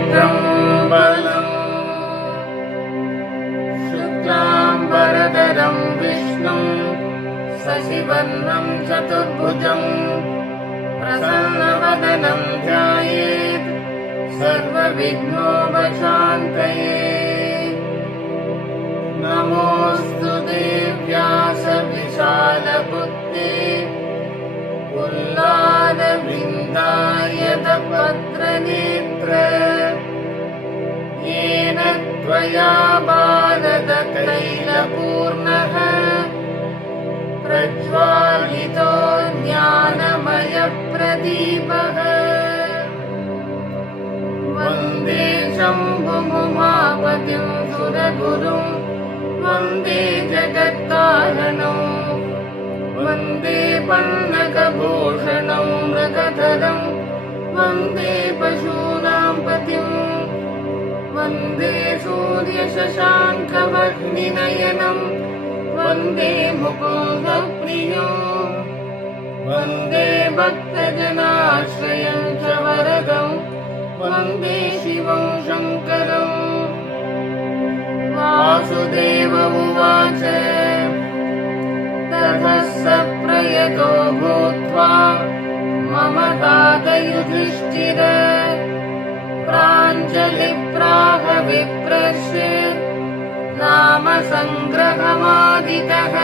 திருச்சிற்றம்பலம். शुक्लाम्बरधरं विष्णुं शशिवर्णं चतुर्भुजं प्रसन्नवदनं ध्यायेत् सर्वविघ्नोपशान्तये. नमोऽस्तु देव्यास विशालबुद्धे उल्लालवृन्दायतपत्रनेत्र येन त्वया बालदतैलपूर्णः प्रज्वालितो ज्ञानमयप्रदीपः. वन्दे शम्भुमुमापतिं सुरगुरुं वन्दे जगत्तारणं वन्दे पन्नगभूषणं मृगधरं वन्दे पशूनां पतिं वन्दे सूर्यशशाङ्कवह्निनयनं वन्दे मुकुन्दप्रियं वन्दे भक्तजनाश्रयं च वरदं वन्दे शिवं शङ्करम्. वासुदेव उवाच ततः स प्रयतो भूत्वा मम तात युधिष्ठिर प्राञ्जलिप्राह विप्रश्येत् रामसङ्ग्रहमादितः.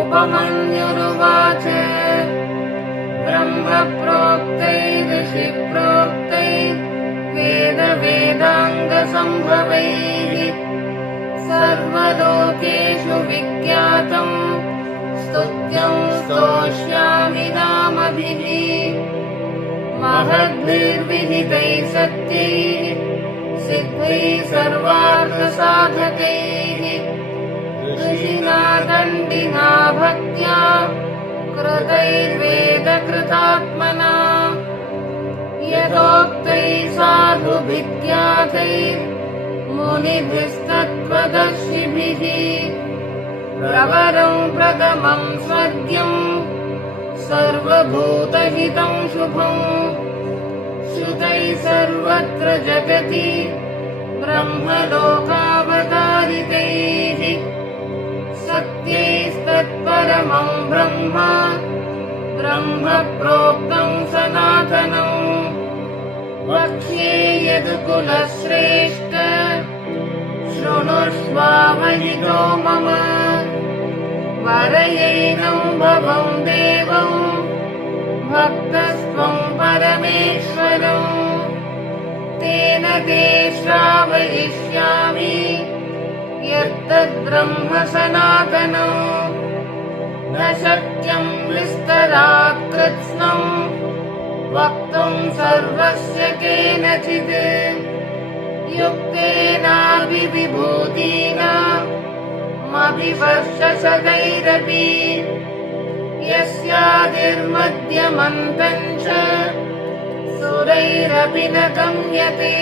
उपमन्युरुवाच ब्रह्मप्रोक्तैः ऋषिप्रोक्तैः वेदाङ्गसम्भवैः सर्वलोकेषु विख्यातं स्तुत्यं स्तोष्यामि नामभिः. महद्भिर्विहितैः सत्यैः सिद्धैः सर्वार्थसाधकैः ऋषिणा दण्डिना भक्त्या कृतैर्वेदकृतात्मना यथोक्तैः साधुभिख्यातैः मुनिभिस्तत्त्वदर्शिभिः. प्रवरं प्रथमं स्वर्ग्यं सर्वभूतहितं शुभं श्रुतैः सर्वत्र जगति ब्रह्मलोकावतारितैः सत्यैस्तत्परमं ब्रह्म ब्रह्म प्रोक्तं सनातनं. वक्ष्ये यदुकुलश्रेष्ठ शृणुष्वावहितो मम. वरयैनं भवं देवं भक्तस्त्वं परमेश्वरं तेन ते श्रावयिष्यामि यत्तद्ब्रह्म सनातनं. न शक्यं विस्तरात् कृत्स्नं वक्तुं सर्वस्य केनचित्. युक्तेनाभिविभूतीनामभिवर्षशतैरपि यस्यादिर्मध्यमन्तं च सुरैरपि न गम्यते.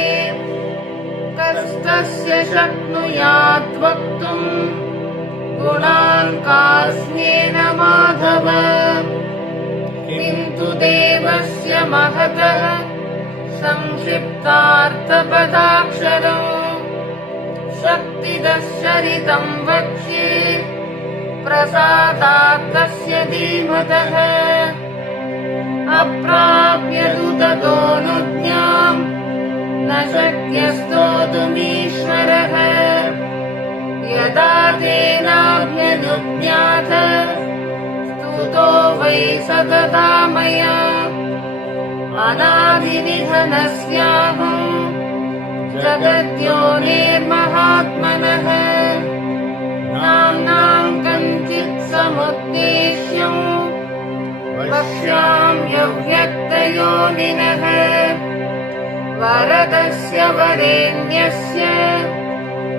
कस्तस्य शक्नुयात् वक्तुं गुणान् कास्येन माधव. किन्तु देवस्य महतः संक्षिप्तार्थपदाक्षरम् शक्तिदश्चरितं वक्ष्ये प्रसादात् तस्य धीमतः. अप्राप्य ततोऽनुज्ञां न शक्यस्तोतुमीश्वरः. यदा तेनाभ्यनुज्ञात स्तुतो वै सतता मया. अनादिनिधनस्याहं जगद्योनिर्महात्मनः नाम्नां कञ्चित् समुद्देश्यं वक्ष्याम्यव्यक्तयोनिनः. वरदस्य वरेण्यस्य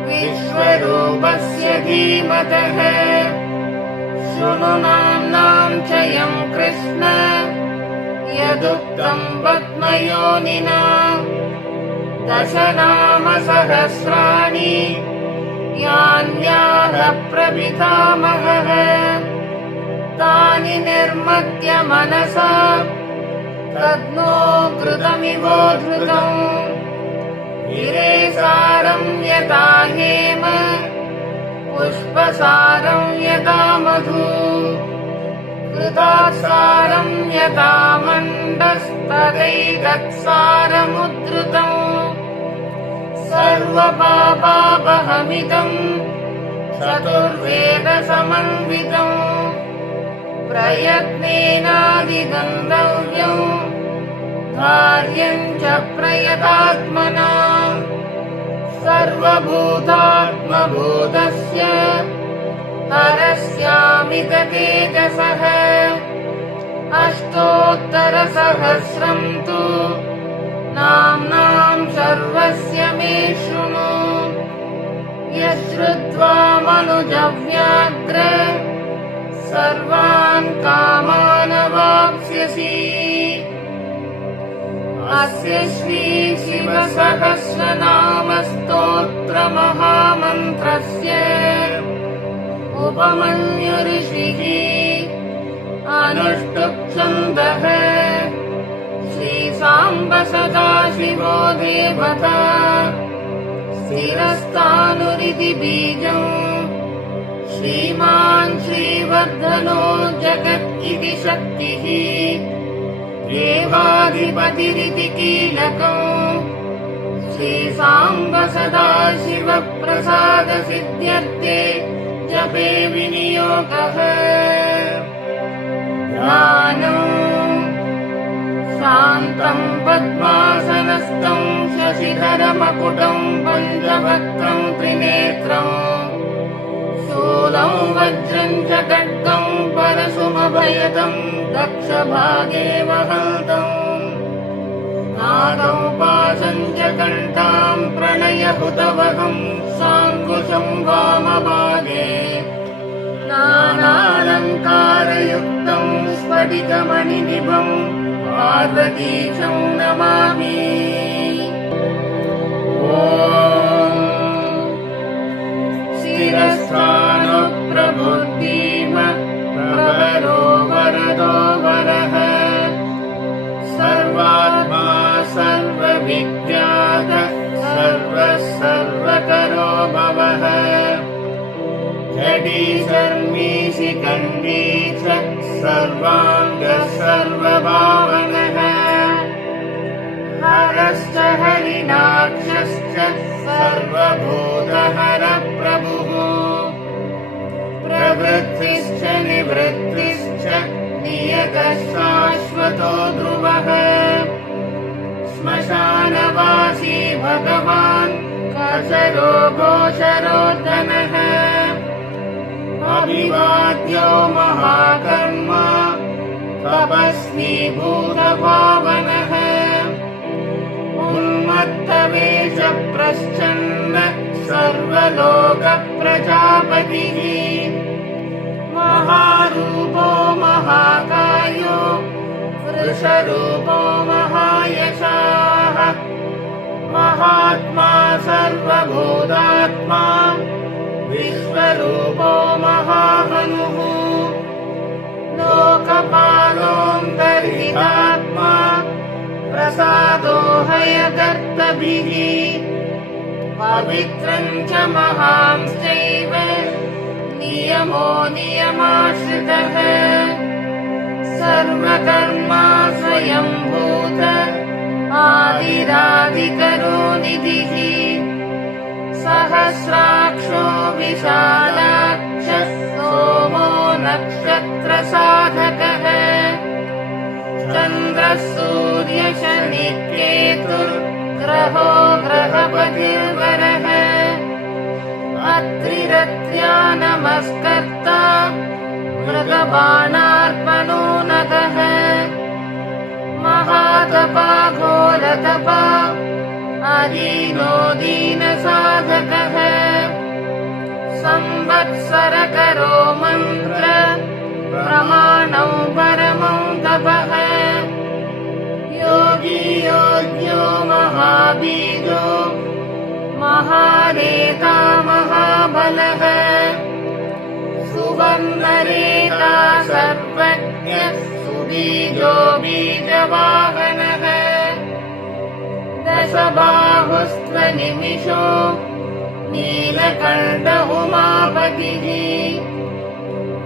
विश्वरूपस्य धीमतः. शृणु नाम्नां चयं कृष्ण यदुक्तं पद्मयोनिना. दशनामसहस्राणि यान्याः प्रपितामहः तानि निर्मत्य मनसा तद्नो कृतमिवोद्धृतम् गिरेसारं यथा हेम पुष्पसारं यथा मधु कृतासारं यथा मण्डस्तदैतत्सारमुद्धृतम् सर्वपापापहमिदम् चतुर्वेदसमन्वितम् प्रयत्नेनाधिगन्तव्यम् कार्यम् च प्रयतात्मना सर्वभूतात्मभूतस्य हरस्यामित तेजसः अष्टोत्तरसहस्रम् तु नाम्नां सर्वस्य मे शृणु यश्रुत्वा मनुजव्याघ्र सर्वान् कामानवाप्स्यसि अस्य श्री शिवसहस्रनामस्तोत्रमहामन्त्रस्य उपमन्युऋषिः अनुष्टुप् श्रीसाम्ब सदाशिवो देवता स्थिरस्तानुरिति बीजम् श्रीमान् श्रीवर्धनो जगत् इति शक्तिः देवाधिपतिरिति कीलकम् श्रीसाम्ब सदाशिव प्रसाद सिद्ध्यर्थे जपे विनियोगः ध्यानम् शान्तम् पद्मासनस्थम् शशिधरमकुटम् पञ्चवक्त्रम् त्रिनेत्रम् शूलम् वज्रम् च खड्गम् परशुमभयदम् दक्षभागे वहन्तम् नादम् पाशम् च घण्टाम् प्रणयहुतवहम् साङ्कुशम् वामभागे नानालङ्कारयुक्तम् स्फटिकमणिनिभम् पार्वतीशम् नमामि ॐ स्थिरस्थानो प्रबुद्धीम प्रवरो वरदो वरः सर्वात्मा सर्वविख्यात सर्वकरो भवः जडी शर्मीषि कण्डी च सर्वाङ्ग सर्वभावनः हरश्च हरिणाक्षश्च सर्वभूतहर प्रभुः प्रवृत्तिश्च निवृत्तिश्च नियतः शाश्वतो ध्रुवः श्मशानवासी भगवान् कशरो घोषरोधनः अभिवाद्यो महाकर्मा तपस्वीभूतभावनः उन्मत्तवेषप्रच्छन्न सर्वलोकप्रजापतिः महारूपो महाकायो वृषरूपो महायशाः महात्मा सर्वभूतात्मा विश्वरूपो महाहनुः लोकपालोऽन्तर्हितात्मा प्रसादो हयकर्तभिः पवित्रम् च महांश्चैव नियमो नियमाश्रितः सर्वकर्मा स्वयंभूत आदिरादिकरो निधिः सहस्राक्षो विशालाक्षः सोमो नक्षत्रसाधकः चन्द्रः सूर्यशनिकेतुर्ग्रहो ग्रहपतिर्वरः अत्रिरत्र्या नमस्कर्ता मृगबाणार्पणो नगः महातपा घोरतपा अदीनो दीनसाधकः संवत्सरकरो मन्त्र प्रमाणौ परमौ तपः योगी योग्यो महाबीजो महारेता महाबलः सुवर्णरेता सर्वज्ञ सुबीजो बीजवाहनः दशभा बाहुस्त्वनिमिषो नीलकण्ठ उमापतिः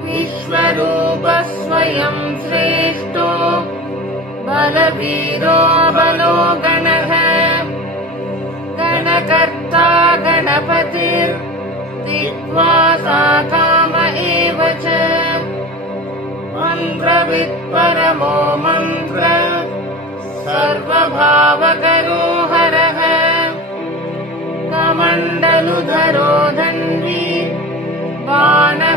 विश्वरूपः स्वयं श्रेष्ठो बलवीरो बलो गणः गणकर्ता गणपतिर्दिग्वासा काम एव च मन्त्रवित् परमो मन्त्र सर्वभावकरो हरः कमण्डलुधरो धन्वी बाणहस्तकपालवान्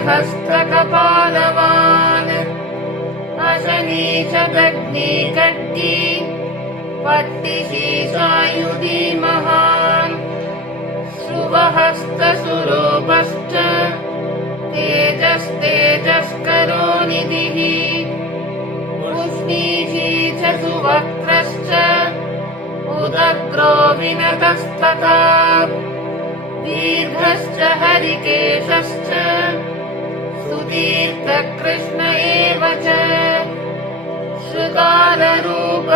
अशनीशदग्निकट्टी पट्टिशीशायुधी महान् शुभहस्तसुरूपश्च तेजस्तेजस्करो निधिः उष्णीषी च सुवक्त्रश्च उदग्रो विनतस्तथा दीर्घश्च हरिकेशश्च सुदीर्घकृष्ण एव च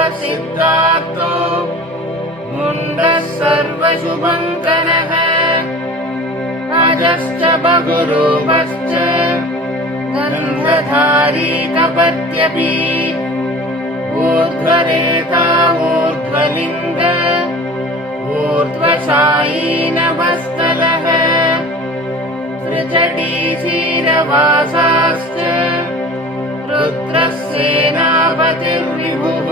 शृगालरूपसिद्धार्थो मुण्डः सर्वशुभङ्करः अजश्च बहुरूपश्च गन्धधारी कपत्यपि ऊर्ध्वरेता ऊर्ध्वलिङ्ग ऊर्ध्वशायी नभस्थलः त्रिजटीशीलवासाश्च रुद्रः सेनापतिर्विभुः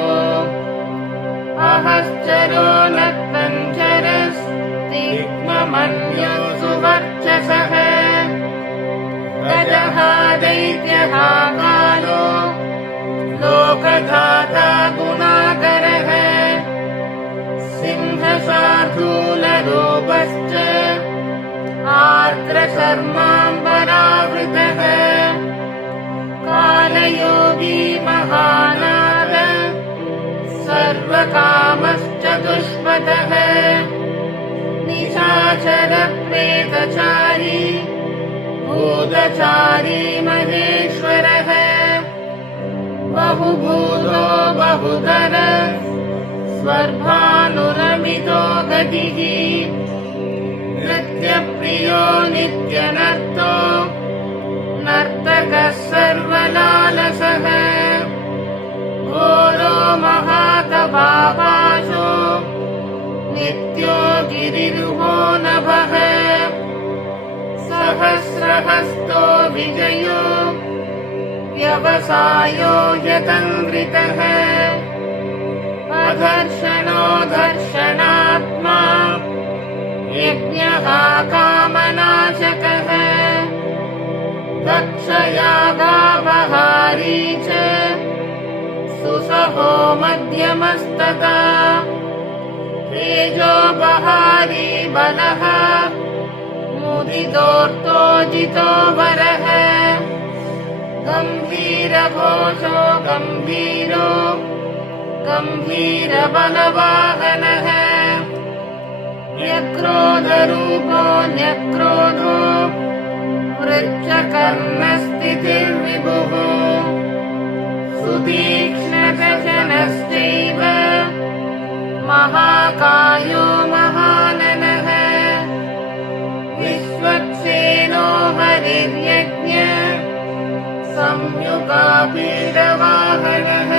अहश्चरो नक्तञ्जरस्तिग्ममन्युः सुवर्चसः गजः दैत्यः कालो लोकधाता गुणाकरः सिंहशार्दूलरूपश्च आर्द्रशर्माम्बरावृतः कालयोगी महानाद सर्वकामश्च दुष्मतः निशाचरप्रेतचारी भूतचारी महेश्वरः बहुभूतो बहुधर स्वर्भानुरमितो गतिः नृत्यप्रियो नित्यनर्तो नर्तकः सर्वलालसः घोरो महातपापाशो नित्यो गिरिरुहो नभः सहस्रहस्तो विजयो व्यवसायो यतन्द्रितः अधर्षणो दर्शनात्मा यज्ञः कामनाशकः दक्षयागापहारी च सुसहो मध्यमस्तथा तेजोपहारी बलः मुदितोऽर्तो जितो वरः गम्भीरघोषो गम्भीरो गम्भीरबलवाहनः न्यक्रोधरूपो न्यक्रोधो वृक्षकर्णस्थितिर्विभुः सुतीक्ष्णकशनश्चैव महाकायो महाननः विश्वक्सेनो हरिर्यज्ञ संयुगापीडवाहनः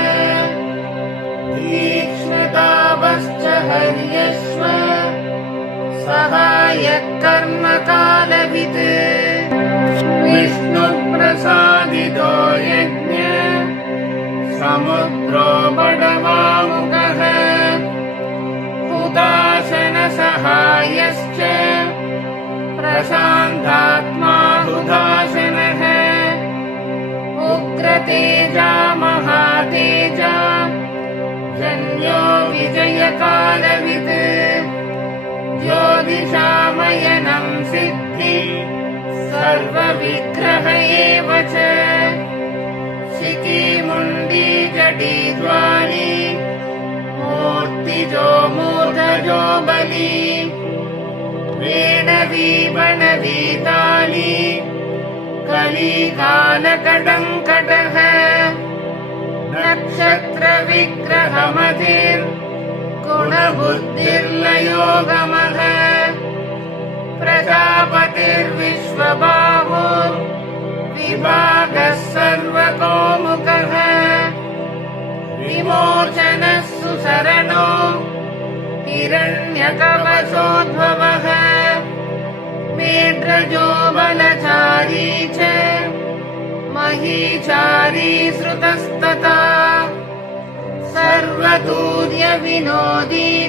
तीक्ष्णतापश्च हर्यश्व सहायः कर्मकालवित् विष्णुप्रसादितो यज्ञ समुद्रो बडवामुखः हुताशनसहायश्च प्रशान्तात्मा हुताशनः उग्रतेजा महातेजा जन्यो विजयकालवित् ज्योतिषामयनं सिद्धि सर्वविग्रह एव च शिखिमुण्डी जटिद्वारी मूर्तिजो मूर्धजो बली वेणवीबणवीताली कलिकालकटङ्कटः नक्षत्रविग्रहमतिर् गुणबुद्धिर्लयोगमः प्रजापतिर्विश्वबाहुः विभागः सर्वतोमुखः विमोचनः सुशरणो हिरण्यकवचोद्भवः मेढ्रजो बलचारी च महीचारी श्रुतस्तथा सर्वतूर्यविनोदी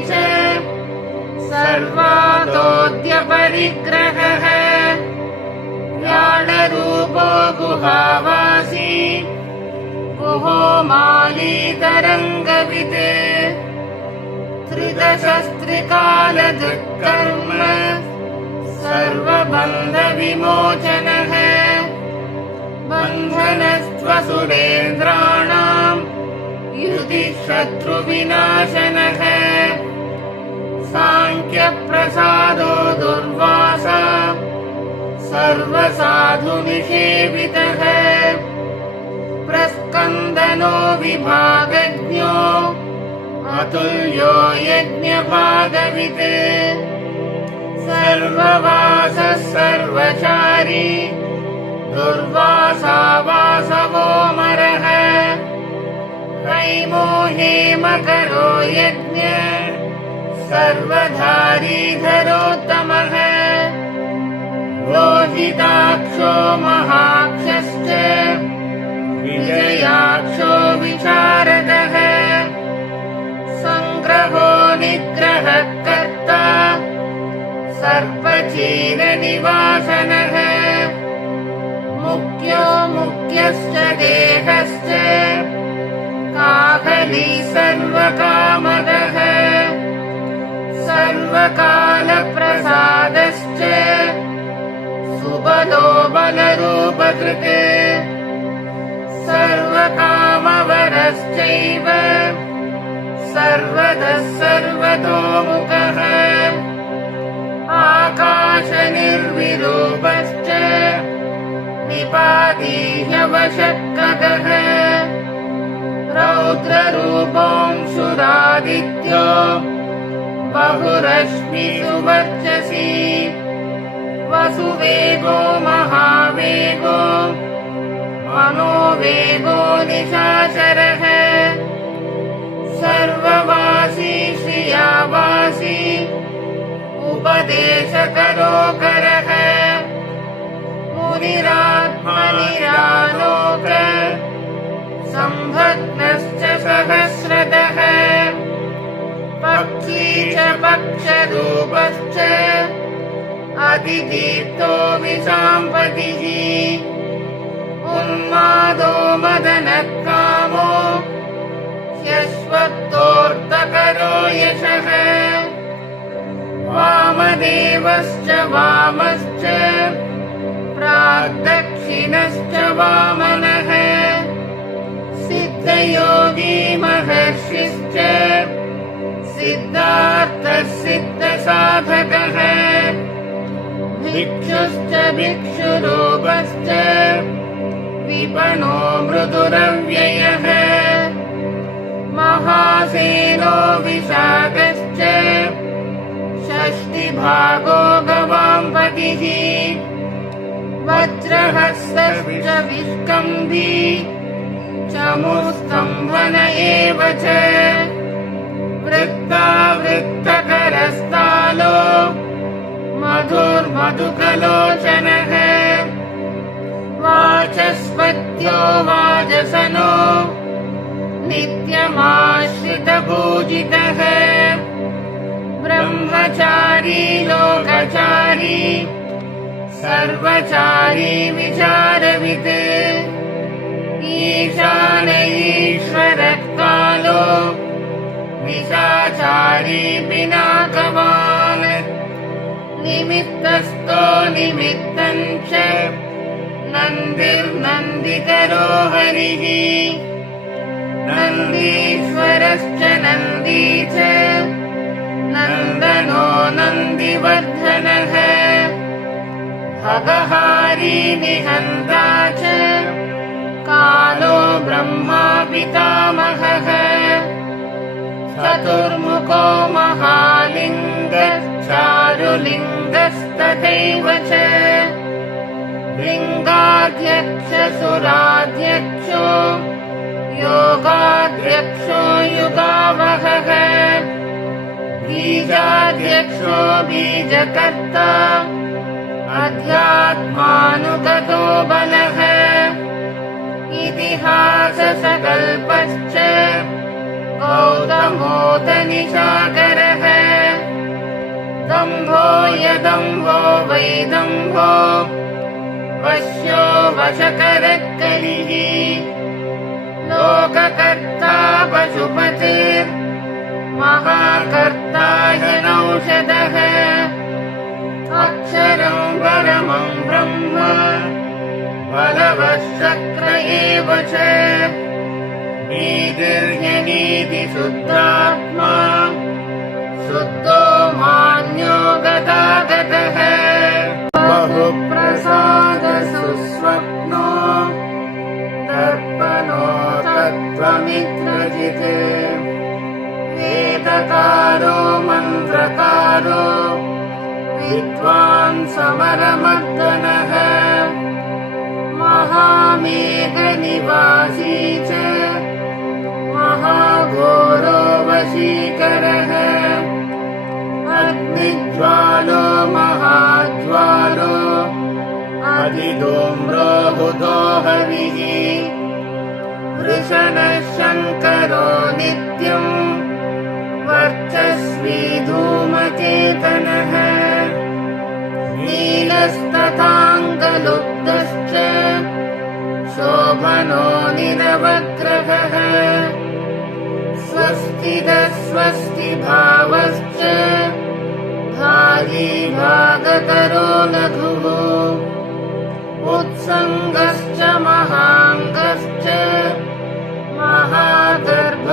च सर्वातोद्यपरिग्रहः व्याळरूपो गुहावासी गुहो मालीतरङ्गवित् त्रिदशस्त्रिकालदुष्कर्म सर्वबन्धविमोचनः बन्धनस्त्वसुरेन्द्राणाम् युधिशत्रुविनाशनः साङ्ख्यप्रसादो दुर्वासा सर्वसाधुनिषेवितः प्रस्कन्दनो विभागज्ञो अतुल्यो यज्ञभागवित् सर्ववासः सर्वचारी दुर्वासा वासवोमरः हैमो हेमकरो यज्ञ सर्वधारीधरोत्तमः रोहिताक्षो महाक्षश्च विजयाक्षो विशारदः सङ्ग्रहो निग्रहः कर्ता सर्पचीननिवासनः मुख्यो मुख्यश्च देहश्च काकली सर्वकामदः सर्वकालप्रसादश्च सुबलो बलरूपकृत् सर्वकामवरश्चैव सर्वतः सर्वतोमुखः आकाशनिर्विरूपश्च निपातीह्यवशक्कगः रौद्ररूपोऽंशुरादित्यो बहुरश्मिषु वर्चसि वसुवेगो महावेगो मनोवेगो निशाचरः सर्ववासी श्रियावासी उपदेशकरोकरः मुनिरात्मनिरालोक संभग्नश्च सहस्रतः पक्षी च पक्षरूपश्च अतिदीप्तो विशाम्पतिः उन्मादो मदनकामो ह्यश्वत्थोऽर्थकरो यशः वामदेवश्च वामश्च प्राग्दक्षिणश्च वामनः सिद्धयोगी महर्षिश्च सिद्धार्थः सिद्धसाधकः भिक्षुश्च भिक्षुरूपश्च विपणो मृदुरव्ययः महासेनो विशाखश्च षष्टिभागो गवाम्पतिः वज्रहस्तश्च विष्कम्भी चमूस्तम्भन एव च वृत्तावृत्तकरस्तालो मधुर्मधुकलोचनः वाचस्पत्यो वाजसनो नित्यमाश्रितपूजितः ब्रह्मचारी लोकचारी सर्वचारी विचारवित् ईशान ईश्वरः कालो निशाचारी पिनाकवान् निमित्तस्थो निमित्तं च नन्दिर्नन्दिकरो हरिः नन्दीश्वरश्च नन्दी च नन्दनो नन्दिवर्धनः भगहारी निहन्ता च कालो ब्रह्मा पितामहः चतुर्मुखो महालिङ्गश्चारुलिङ्गस्तथैव च लिङ्गाध्यक्षसुराध्यक्षो योगाध्यक्षो युगावहः बीजाध्यक्षो बीजकर्ता अध्यात्मानुगतो बलः इतिहाससकल्पश्च गौतमोदनिशाकरः दम्भो यदम्भो वैदम्भो वश्यो वशकरः कलिः लोककर्ता पशुपतिर्महाकर्ता जनौषधः अक्षरं परमं ब्रह्म बलवश्चक्र एव च नीतिर्ह्यनीतिशुद्धात्मा शुद्धो मान्यो गतागतः बहुप्रसादसुस्वप्नो दर्पणो तत्त्वमित्रजित् वेदकारो मन्त्रकारो विद्वान् समरमर्दनः महामेघनिवासी च महाघोरो वशीकरः अग्निज्वालो महाज्वालो अधिधूम्रो बुधो हविः वृषणः शङ्करो नित्यं वर्चस्वी धूमकेतनः नीलस्तथाङ्गलुब्धश्च शोभनो निरवग्रहः स्वस्तिदः स्वस्तिभावश्च भागी भागकरो लघुः उत्सङ्गश्च महाङ्गश्च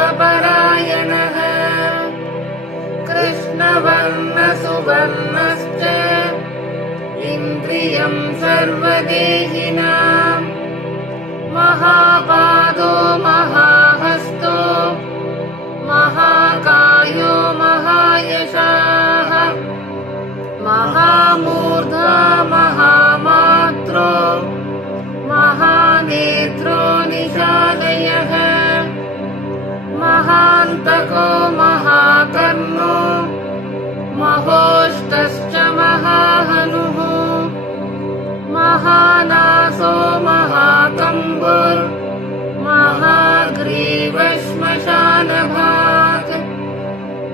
महागर्भपरायणः कृष्णवर्णसुवर्णश्च इन्द्रियं सर्वदेहिनां महापादो महाहस्तो महाकायो महायशाः महामूर्धा महामात्रो महानेत्रो निशालयः महान्तको महाकर्णो महोष्टश्च महाहनुः महानासो महाकम्बुर् महाग्रीवश्मशानभाक्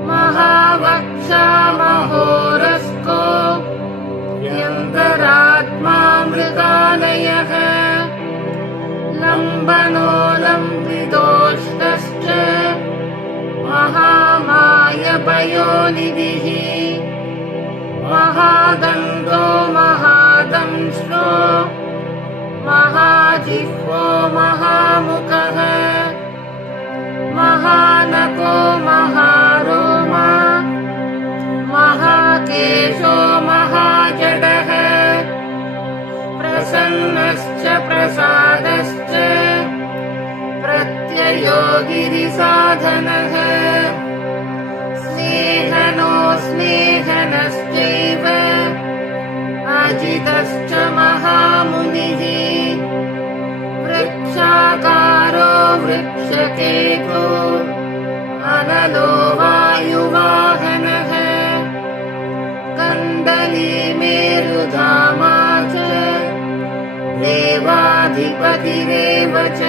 महावक्षा महोरस्को यन्तरात्मा मृगालयः लम्बनो लम्बितोष्टश्च महामायपयोनिधिः महादन्तो महादंश्रो महाजिह्वो महामुखः महानको महारोमा महाकेशो महाजडः प्रसन्नश्च प्रसादश्च प्रत्ययो गिरिसाधनः स्नेहनो स्नेहनश्चैव अजितश्च महामुनिः वृक्षाकारो वृक्षकेतो अनलो वायुवाहनः कन्दली मेरुधामा च देवाधिपतिरेव च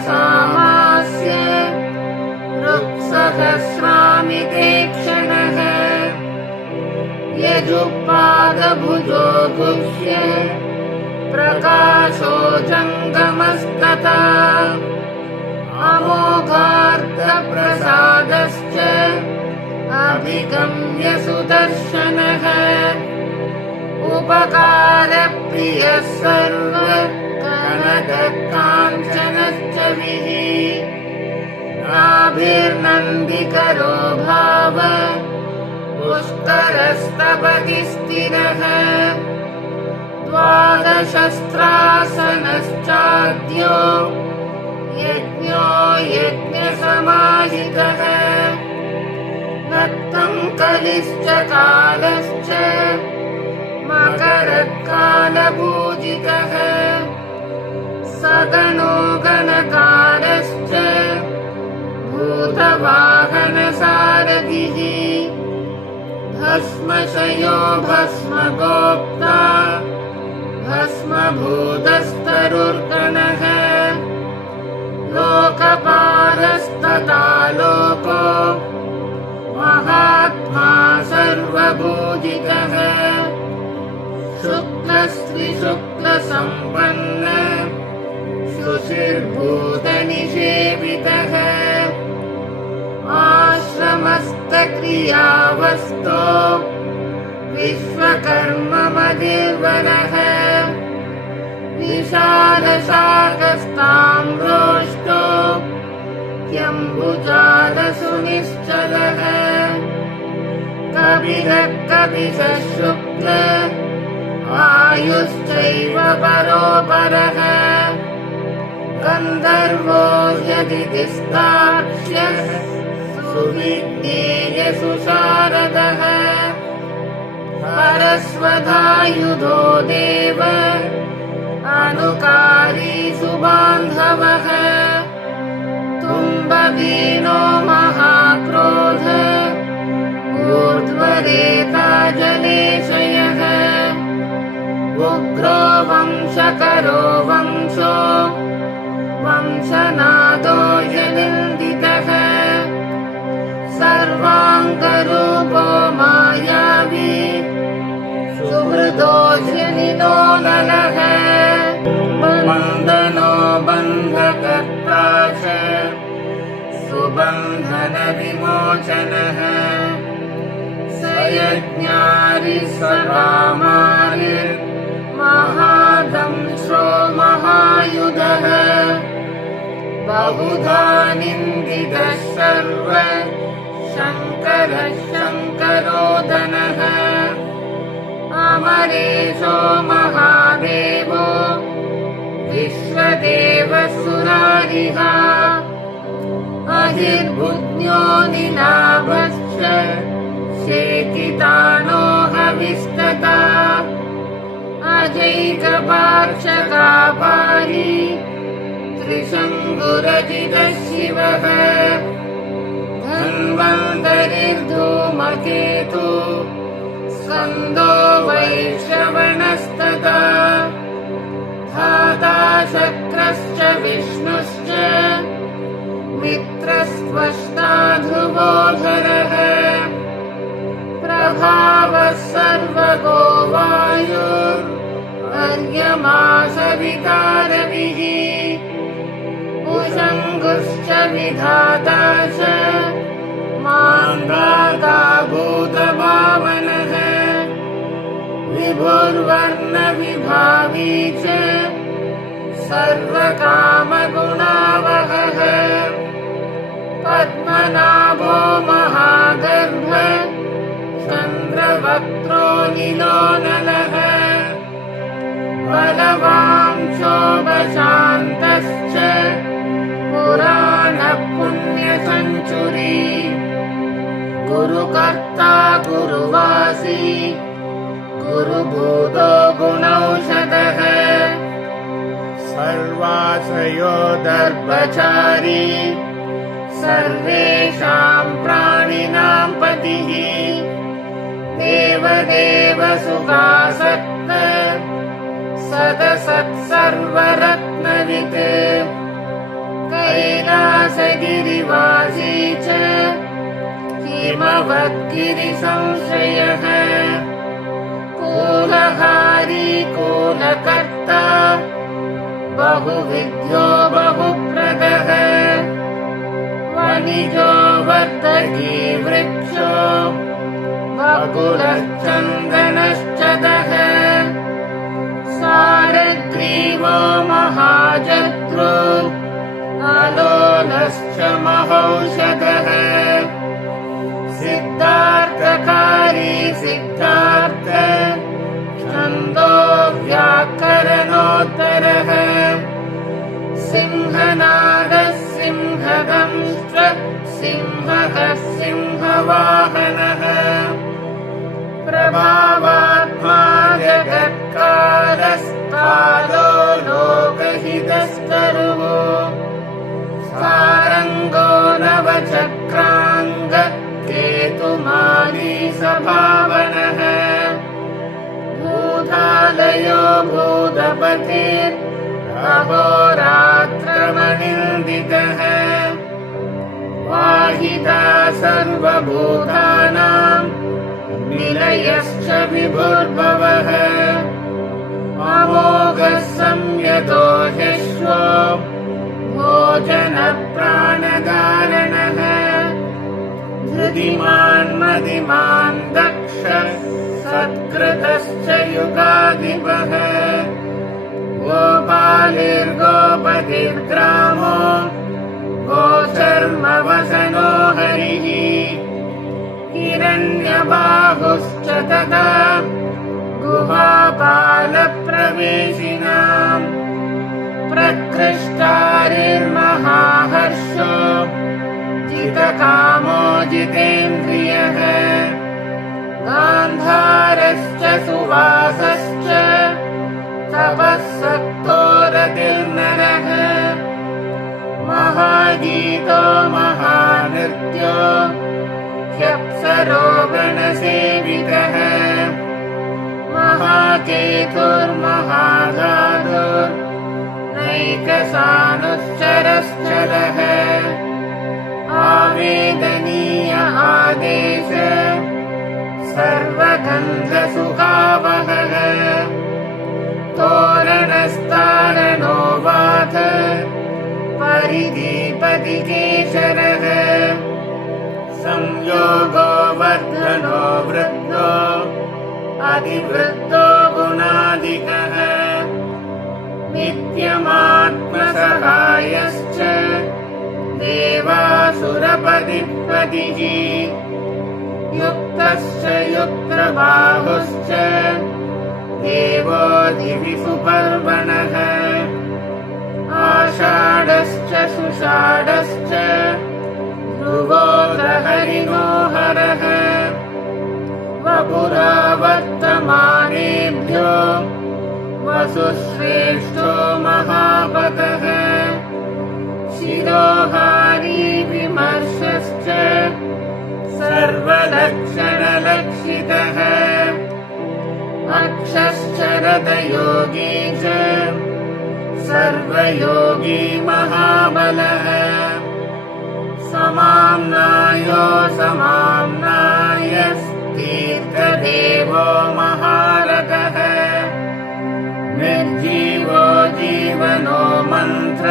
अथर्वशीर्षसामास्य ऋक्सहस्रामितेक्षणः यजुःपादभुजो गुह्य प्रकाशो जङ्गमस्तथा अमोघार्थप्रसादश्च अभिगम्य सुदर्शनः उपकारप्रियः सर्वकनककाञ्चनश्च नाभिर्नन्दिकरो भाव पुष्करस्तपति स्थिरः द्वादशस्त्रासनश्चाद्यो यज्ञो यज्ञसमाहितः नक्तं कलिश्च कालश्च मकरकालपूजितः सगणो गणकारश्च भूतवाहनसारथिः भस्मशयो भस्मगोप्ता भस्मभूतस्तरुर्गणः लोकपालस्तथा लोको महात्मा सर्वभूजितः शुक्लस्त्रिशुक्लसम्पन्न शुचिर्भूतनिषेवितः आश्रमस्थक्रियावस्तो विश्वकर्ममधिर्वरः विशालशाकस्ताम्रोष्टो यम्बुजालसुनिश्चलः कपिलः कपिशः शुक्ल आयुश्चैव परोपरः गन्धर्वो यदितिस्ताक्ष्यः सुविज्ञेयसुशारदः परस्वधायुधो देव अनुकारी सुबान्धवः तुम्बवीनो महाक्रोध ऊर्ध्वरेता जलेशयः उग्रो वंशकरो वंशो वंशनादो यनिन्दितः सर्वाङ्गरूपो मायावी सुहृदो जनिनो नलः बन्धनो बन्धकर्ता च सुबन्धनविमोचनः स यज्ञारिस्वरामारिर्महादंशो महायुधः बहुधा निन्दितः सर्व शङ्करः शङ्करोदनः अमरेशो महादेवो विश्वदेवसुरारिः अहिर्बुद्ध्यो निलाभश्च शेकितानो हविस्तता अजैकपार्श्वकापारी त्रिशङ्कुरजितः शिवः धन्वन्तरिर्धूमकेतु स्कन्दो वैश्रवणस्तथा धाता शक्रश्च विष्णुश्च मित्रस्त्वष्टा ध्रुवोधरः प्रभावः सर्वगो वायुर्वर्यमा सविता-रविः उषङ्गुश्च विधाता च मान्धाता भूतभावनः विभुर्वर्णविभावी च सर्वकामगुणावहः पद्मनाभो महागर्भ चन्द्रवक्त्रो नीलोनलः बलवांशो वशान्तश्च पुराणपुण्यसञ्चुरी गुरुकर्ता गुरुवासी गुरुभूतो गुणौषधः सर्वाश्रयो दर्भचारी सर्वेषां प्राणिनां पतिः देवदेव सुखासक्त सदसत्सर्वरत्नवित् कैलासगिरिवासी च हिमवद्गिरिसंश्रयः कूलहारी कूलकर्ता बहुविद्यो बहुप्रदः वनिजो वर्तकी वृक्षो बकुलश्चन्दनश्चदः सारग्रीवो महाजत्रो अलोलश्च महौषधः सिद्धार्थकारी सिद्धार्थ छन्दो व्याकरणोत्तरः सिंहनाद सिंहः सिंहवाहनः प्रभावात्मा जगत्कारस्तारो लोकहितस्तरुः सारङ्गो नवचक्राङ्ग केतुमाली सभावनः भूतालयो भूतपतिरहोरात्रमनिन्दितः वाहिता सर्वभूतानां निलयश्च विभुर्भवः अमोघः संयतोषश्वो भोजनप्राणधारणः धृतिमान् मदिमान् दक्षः सत्कृतश्च युगाधिपः गोपालिर्गोपतिर्ग्रामो गोचर्मवसनो हरिः हिरण्यबाहुश्च तथा गुहापालप्रवेशिनाम् प्रकृष्टारिर्महाहर्षो जितकामो जितेन्द्रियः गान्धारश्च सुवासश्च तपःसक्तो रतिर्नरः महागीतो महानृत्यो ह्यप्सरो गणसेवितः महाकेतुर्महाधातुर्नैकसानुश्चरश्चलः आवेदनीय आदेश सर्वगन्धसुहावहः तोरणस्तारणो वाथ परिदीपतिकेशरः संयोगो वर्धनो वृद्धो अधिवृद्धो गुणाधिकः नित्यमात्मसहायश्च देवासुरपतिपतिः युक्तश्च युक्तबाहुश्च देवो दिवि सुपर्वणः आषाढश्च सुषाढश्च ध्रुवोदहरिणो हरः वपुरावर्तमानेभ्यो वसुश्रेष्ठो महापतः शिरोहारी विमर्शश्च सर्वलक्षणलक्षितः अक्षश्च रतयोगी च सर्वयोगी महाबलः समाम्नायो समाम्नायस्तीर्थदेवो महारथः निर्जीवो जीवनो मन्त्र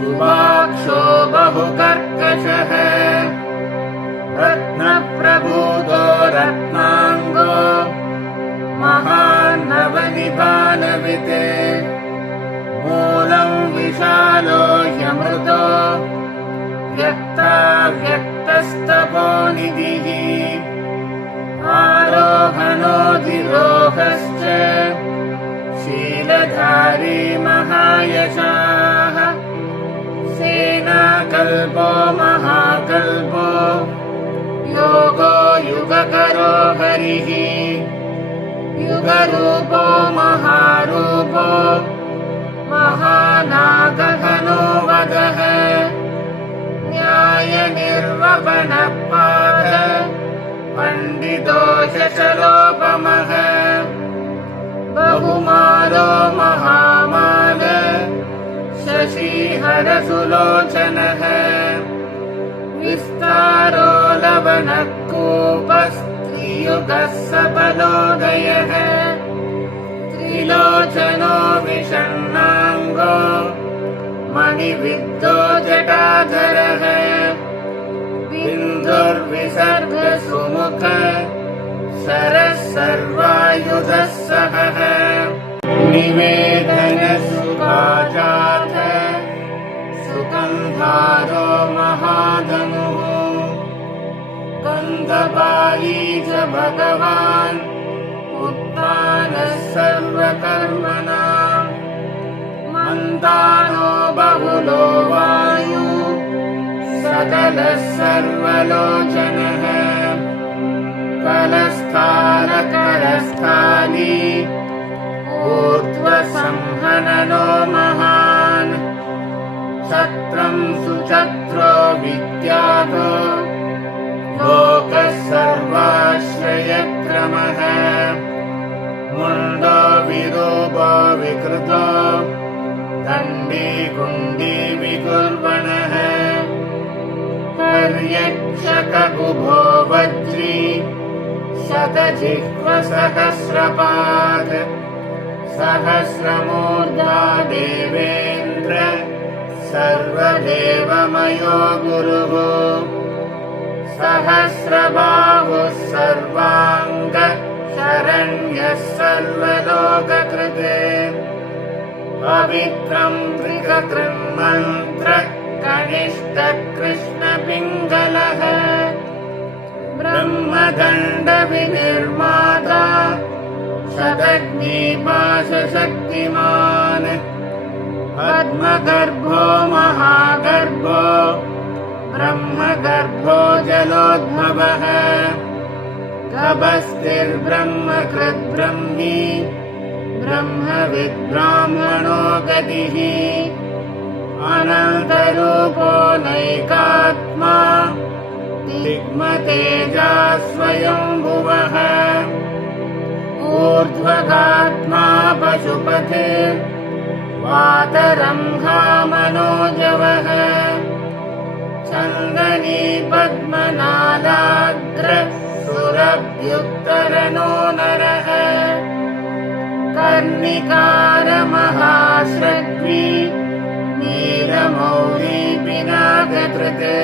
सुभाक्षो बहुकर्कशः रत्नप्रभूतो रत्नाङ्गो महान्नवनिपालवित् मूलं विशालो ह्यमृतो व्यक्ताव्यक्तस्तपोनिधिः आरोहणोऽधिरोहश्च शीलधारी महायशाः सेनाकल्पो महाकल्पो योगो युगकरो हरिः युगरूपो महारूपो महानागघनो वदः न्यायनिर्वपनपाद पण्डितोषशलोपमः बहुमालो महामाल शशिहरसुलोचनः विस्तारो लवणकूपस्त्रियुगः सफलोदयः त्रिलोचनो विषण्णाङ्गो मणिविद्धो जटाधरः बिन्दुर्विसर्गसुमुख शरः सर्वायुधः सहः निवेदनसुभाजात सुगन्धारो महाधनुः गन्धपाली च भगवान् उत्तानः सर्वकर्मणाम् मन्दानो बहुलो वायु स सकलः सर्वलोचनः कलस्थालकरस्थाली ऊर्ध्वसंहननो महान् छत्रं सुचत्रो विद्यातो लोकः सर्वाश्रयक्रमः मुण्डो विरूपो विकृतो दण्डी कुण्डी विकुर्वणः पर्यक्षकगुभो वज्री शतजिह्वसहस्रपात् सहस्रमूर्धा देवेन्द्र सर्वदेवमयो गुरुः सहस्रबाहुः सर्वाङ्ग शरण्यः सर्वलोककृते पवित्रं त्रिककृन्मन्त्र कनिष्ठ कृष्णपिङ्गलः ब्रह्मदण्ड विनिर्माता शतग्निपाशशक्तिमान् पद्मगर्भो महागर्भो ब्रह्मगर्भो जलोद्भवः गभस्तिर्ब्रह्मकृद्ब्रह्मी ब्रह्मविद्ब्राह्मणो गतिः अनन्तरूपो नैकात्मा दिग्मतेजा स्वयंभुवः ऊर्ध्वगात्मा पशुपते वातरंहा मनोजवः चन्दनी पद्मनादाग्र सुरभ्युत्तरनो नरः कर्णिकार महाश्रग्वी नीलमौली पिनाककृते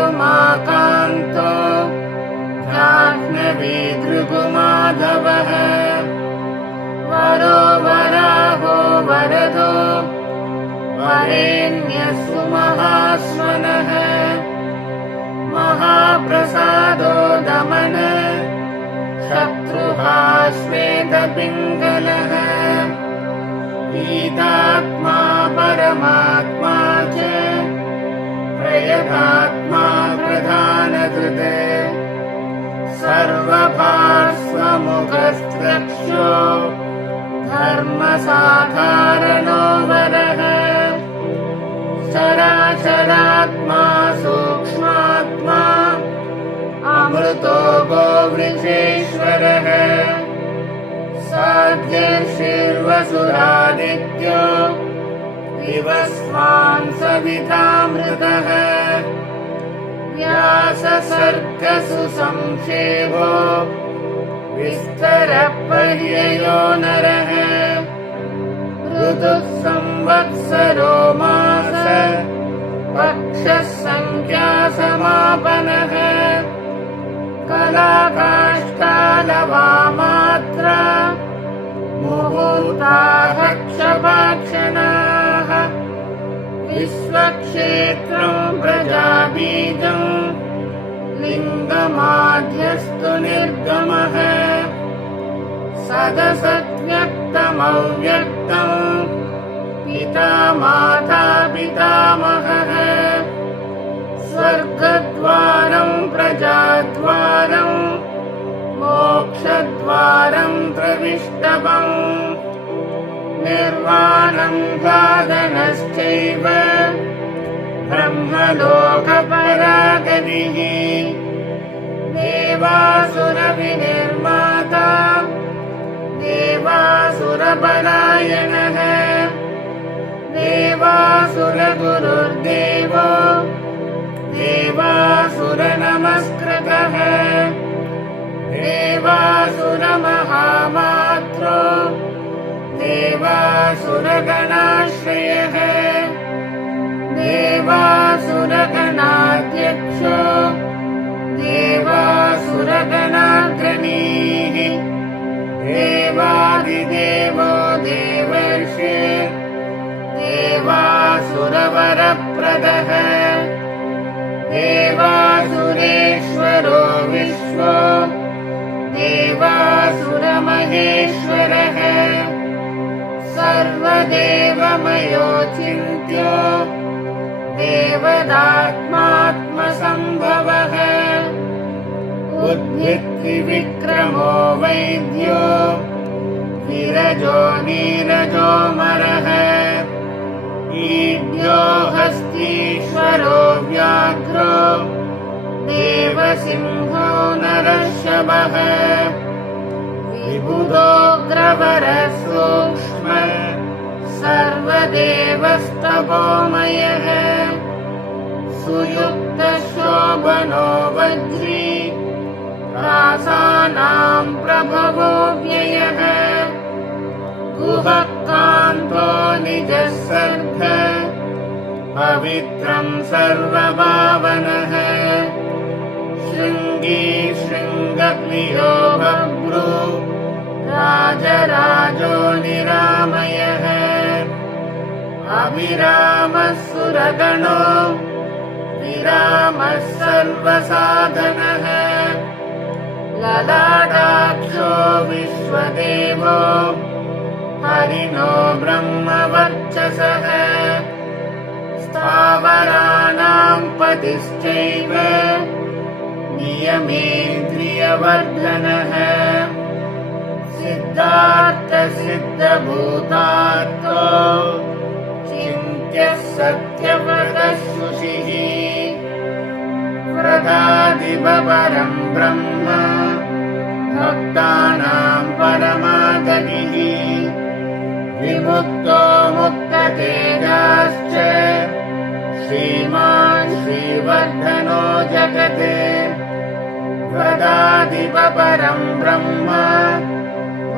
उमापतिरुमाकान्तो जाह्नवी भृगुमाधवः वरो वराहो वरदो वरेण्यः सुमहास्वनः महाप्रसादो दमन शत्रुहा श्वेतपिङ्गलः पीतात्मा परमात्मा च प्रयतात्मा प्रधानकृते सर्वभास्वमुखस्त्रक्षो धर्मसाधारणो वरः चराचरात्मा सूक्ष्मात्मा अमृतो गोवृषेश्वरः साध्यर्षिर्वसुरादित्यो विवस्वान् सवितामृतः व्याससर्गसुसंक्षेपो विस्तरपर्ययो नरः ऋतुः संवत्सरो मास पक्षः संख्यासमापनः कलाकाष्ठालवामात्रा मुहूर्ताः क्षपाक्षणाः विश्वक्षेत्रं प्रजाबीजं लिङ्गमाध्यस्तु निर्गमः सदसद्व्यक्तमव्यक्तं पिता माता पितामहः स्वर्गद्वारं प्रजाद्वारं मोक्षद्वारं प्रविष्टवम् निर्वाणं साधनश्चैव ब्रह्मलोकपरागतिः देवासुरविनिर्माता देवासुरपरायणः देवासुरगुरुर्देवो देवासुरनमस्कृतः देवासुरमहामात्रो देवासुरगणाश्रयः देवासुरगणाध्यक्षो देवासुरगणाग्रणीः देवादिदेवो देवर्षि देवासुरवरप्रदः देवासुरेश्वरो विश्वो देवासुरमहेश्वरः सर्वदेवमयो चिन्त्यो देवदात्मात्मसम्भवः उद्भित्त्रिविक्रमो वैद्यो विरजो नीरजोऽमरः ईड्यो हस्तीश्वरो व्याघ्रो देवसिंहो नरर्षभः विबुधोऽग्रवरः सूक्ष्म सर्वदेवस्तपोमयः सुयुक्तशोभनो वज्री रासानां प्रभवो व्ययः गुहः कान्तो निजः सर्ग पवित्रं सर्वभावनः शृङ्गी शृङ्गप्रियो बभ्रू राजराजो निरामयः अभिरामः सुरगणो विरामः सर्वसाधनः ललाटाक्षो विश्वदेवो हरिणो ब्रह्मवर्चसः स्थावराणां पतिश्चैव नियमेन्द्रियवर्धनः सिद्धार्थसिद्धभूतार्थो चिन्त्यः सत्यव्रतः शुचिः व्रतादिपरं ब्रह्म भक्तानां परमागतिः विमुक्तो मुक्ततेजाश्च श्रीमान् श्रीवर्धनो जगते व्रतादिपरं ब्रह्म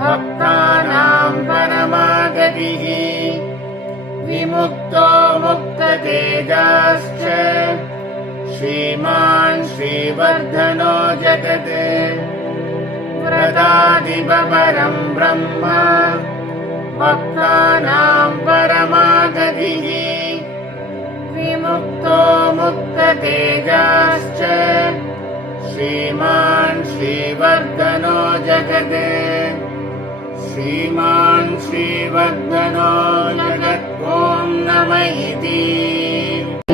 भक्तानां परमागतिः विमुक्तो मुक्ततेजाश्च श्रीमान् श्रीवर्धनो जगते व्रतादिपरं ब्रह्म भक्तानां परमागतिः विमुक्तो मुक्ततेजाश्च श्रीमान् श्रीवर्धनो जगते श्रीमान् श्रीवर्धनो जगत् ॐ नमः इति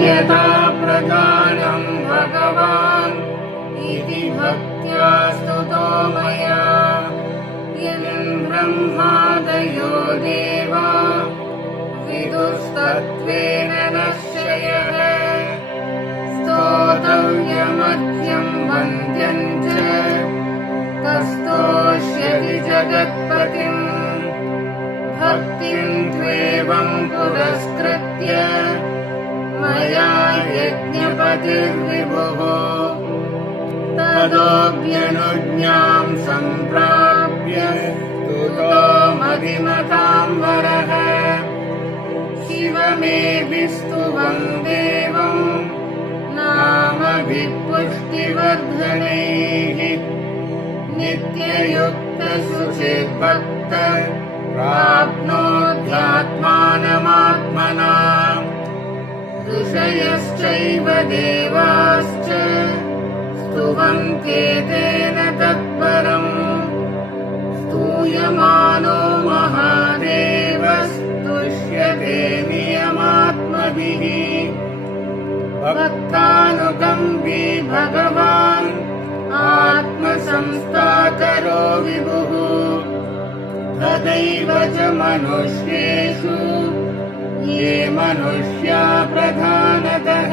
यथा प्रधानं भगवान् इति भक्त्या स्तुतो मया ब्रह्मादयो देवा विदुस्तत्त्वेन नश्ययः स्तोतव्यमद्यं वन्द्यं च कस्तोष्यति जगत्पतिम् भक्तिं त्वेवं पुरस्कृत्य मया यज्ञपतिर्विभुः तदोऽप्यनुज्ञां सम्प्राप्य स्तुतो मदिमताम्बरः शिवमेभिस्तुवं देवं नामभिः पुष्टिवर्धनैः नित्ययुक्तशुचिर्भक्त प्राप्नोत्यात्मानमात्मना ऋषयश्चैव देवाश्च स्तुवन्ते तेन तत्परम् स्तूयमानो महादेवस्तुष्यते नियमात्मभिः भक्तानुकम्पी भगवान् आत्मसंस्थाकरो विभुः तदैव च मनुष्येषु ये मनुष्या प्रधानतः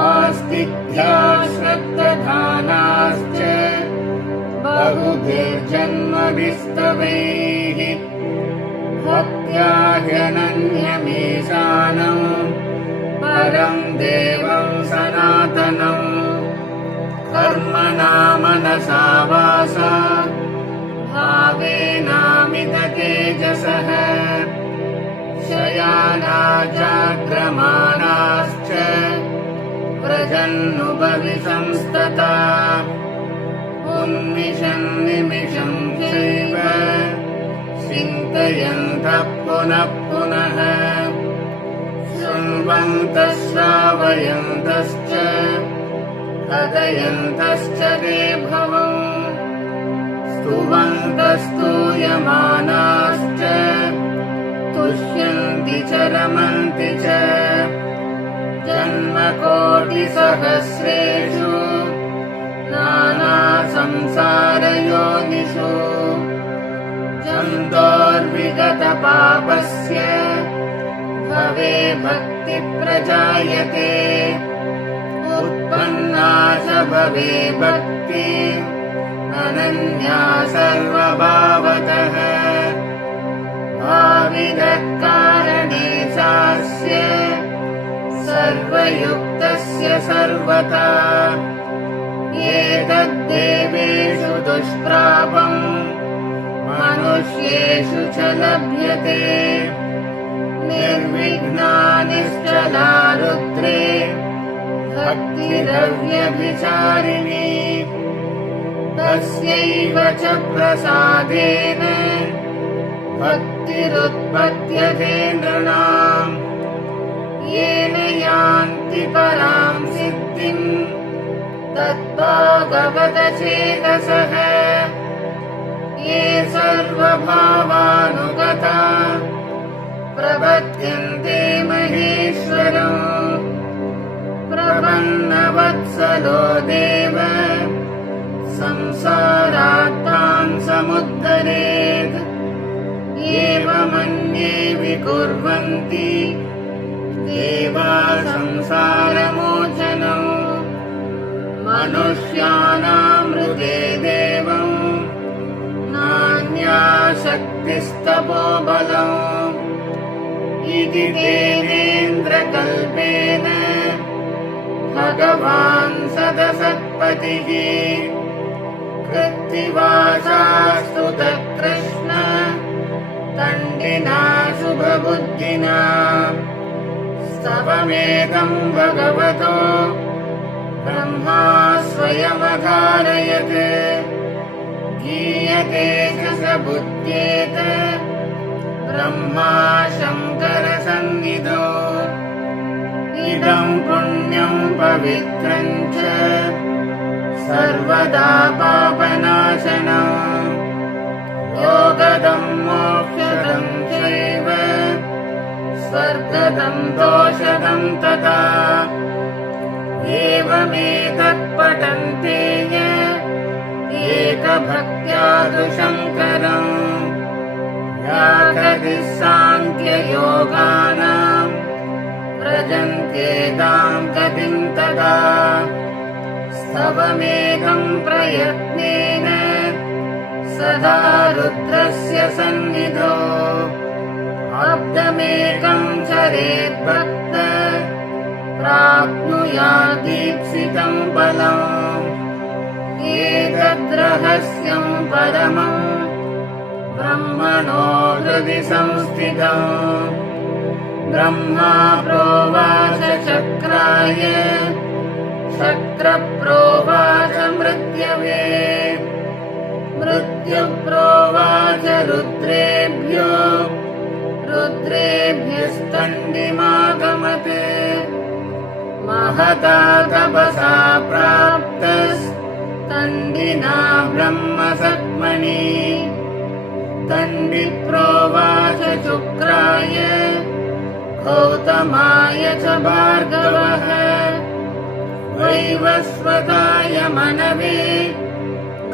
आस्तिक्या श्रद्धधानाश्च बहुभिर्जन्मभिस्तवैः भक्त्या ह्यनन्यमीशानं परं देवं सनातनम् कर्मणा मनसा वाचा भावेनामिततेजसः शयानाजाग्रमाणाश्च व्रजन्नुभविसंस्तता उन्मिषन्निमिषं चैव चिन्तयन्तः पुनः पुनः शृण्वन्तः श्रावयन्तश्च कथयन्तश्च ते भवम् स्तुवन्तस्तूयमानाश्च तुष्यन्ति च रमन्ति च जन्मकोटिसहस्रेषु नानासंसारयोनिषु जन्तोर्विगतपापस्य भवे भक्तिप्रजायते उत्पन्ना च भवे भक्ति अनन्या सर्वभावतः भाविदत्कारणे चास्य सर्वयुक्तस्य सर्वथा एतद्देवेषु दुष्प्रापम् मनुष्येषु च लभ्यते निर्विघ्ना निश्चला रुद्रे भक्तिरव्यभिचारिणी तस्यैव च प्रसादेन भक्तिरुत्पद्यते नृणाम् येन यान्ति परां सिद्धिम् तद्भागवतचेतसः ये सर्वभावानुगता प्रपद्यन्ते महेश्वरम् प्रपन्नवत्सलो देव संसारात्तान् समुद्धरेत् एवमन्ये विकुर्वन्ति देवा संसारमोचनम् मनुष्याणां हृदे देवम् नान्या शक्तिस्तपोबलम् इति देवेन्द्रकल्पेन भगवान् सदसत्पतिः कृत्तिवाचास्तु तत्कृष्ण दण्डिना शुभबुद्धिना स्तवमेकं भगवतो ब्रह्मा स्वयमधारयत् गीयते च स बुध्येत ब्रह्मा शङ्करसन्निधौ इदं पुण्यं पवित्रं च सर्वदा पापनाशनम् योगदं मोक्षदं चैव स्वर्गदं दोषदं तथा एवमेतत् पठन्ते एकभक्त्यादु शङ्करम् याकदिः साङ्ख्ययोगानाम् व्रजन्त्येतां गतिं तदा स्तवमेकं प्रयत्नेन सदा रुद्रस्य सन्निधौ अब्दमेकं चरेद्भक्त प्राप्नुयात् दीप्सितं फलम् एतद्रहस्यं परमम् ब्रह्मणो हृदि संस्थितम् ब्रह्मा प्रोवाच चक्राय चक्रप्रोवाच मृत्यवे मृत्युप्रोवाच रुद्रेभ्यो रुद्रेभ्यस्तण्डिमागमत् महता तपसा प्राप्तस्तण्डिना ब्रह्मसत्मनि दण्डिप्रोवाच शुक्राय गौतमाय च भार्गवः वैवस्वताय मनवे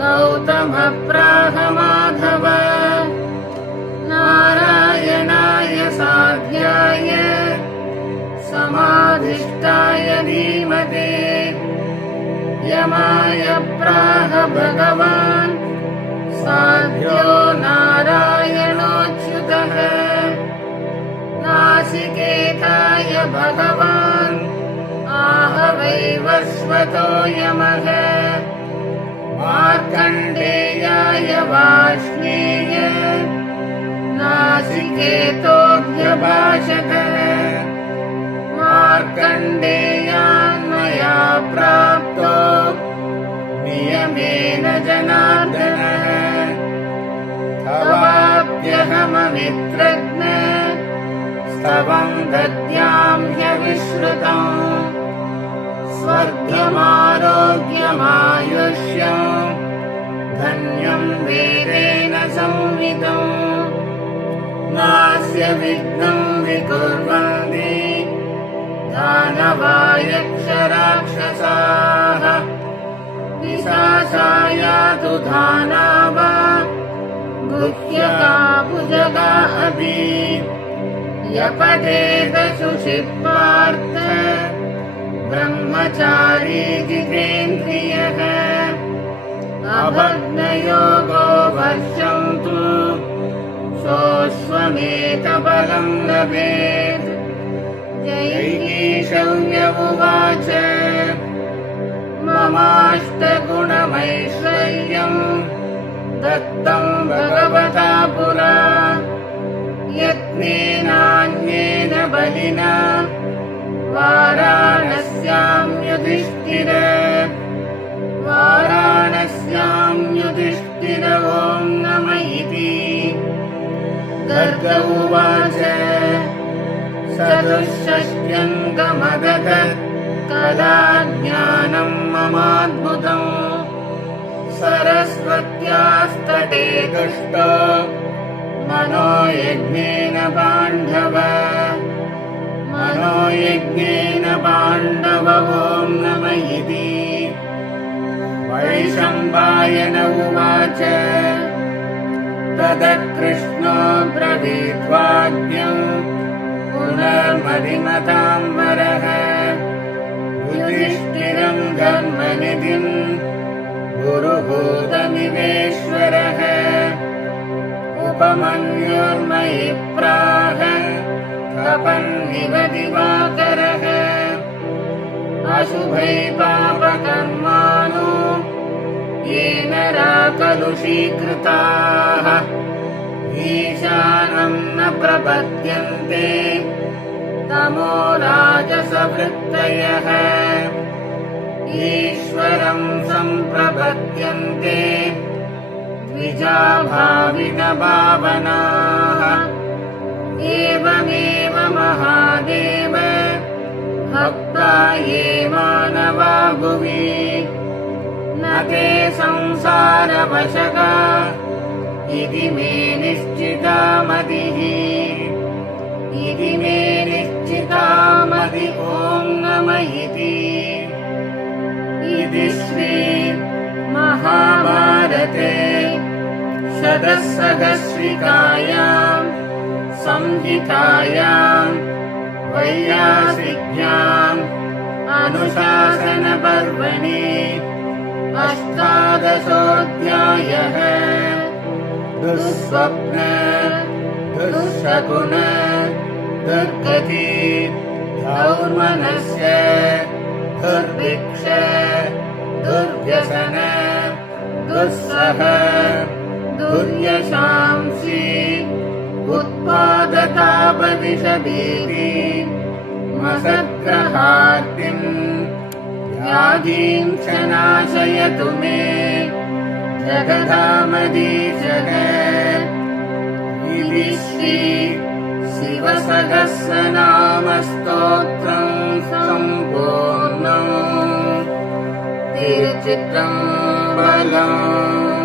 गौतमप्राह माधव नारायणाय साध्याय समाधिष्ठाय धीमते यमाय प्राह भगवान् साध्यो नारायणोच्युतः नासिकेताय भगवान् आह वैवस्वतो यमः मार्कण्डेयाय वाष्णेय नासिकेतोऽभ्यभाषतः मार्कण्डेयान्मया प्राप्तो नियमेन जनार्दनः तवाप्यहममित्रज्ञ स्तवं दद्यां ह्यविश्रुतम् स्वर्गमारोग्यमायुष्यम् धन्यं वेदेन संविदम् नास्य विघ्नं विकुर्वन्ति दानवायक्षराक्षसाः पिशाचायातु दानावा गुह्यका भुजगा अपि यपठेत शुचिपार्थ ब्रह्मचारी जितेन्द्रियः अभग्नयोगो वर्षन्तु सोऽश्वमेधबलं लभेत्। जैगीषव्य उवाच ममाष्टगुणमैश्वर्यम् दत्तं भगवता पुरा यत्नेनान्येन बलिना वाराणस्यां युधिष्ठिर ॐ नम इति। गर्ग उवाच सदुःषष्ट्यङ्गमदधत् कदा ज्ञानं ममाद्भुतम् सरस्वत्यास्तटे दुष्टो मनोयज्ञेन पाण्डव ॐ नम इति। वैशम्पायन उवाच तदकृष्णो ब्रवीद्वाक्यम् पुनर्मदिमतां वरः युधिष्ठिरं धर्मनिधिं गुरुभूतमिवेश्वरः उपमन्युर्मयि प्राह तपन्निव दिवाकरः अशुभै पापकर्माणो येन राकलुषीकृताः ईशानं न प्रपद्यन्ते तमो राजसवृत्तयः ईश्वरं सम्प्रपद्यन्ते द्विजाभाविनभावनाः एवमेव महादेव भक्ता ये मानवा भुवि न ते संसारवशका इति मे निश्चिता मतिः ॐ नम इति। इति श्री महाभारते षडसहस्रिकायां संहितायां वैयासिक्याम् अनुशासनपर्वणि अष्टादशोऽध्यायः। दुःस्वप्न दुःशकुन दुर्गति दौर्मनस्य दुर्भिक्ष दुर्व्यसन दुस्सह दुर्यशांसि उत्पादतापविषभीति मसद्ग्रहार्तिं व्याधीं च नाशयतु मे जगदामदीशः। इति श्री शिवसहस्रनामस्तोत्रं सम्पूर्णम्। तिरुचित्रम्बलम्।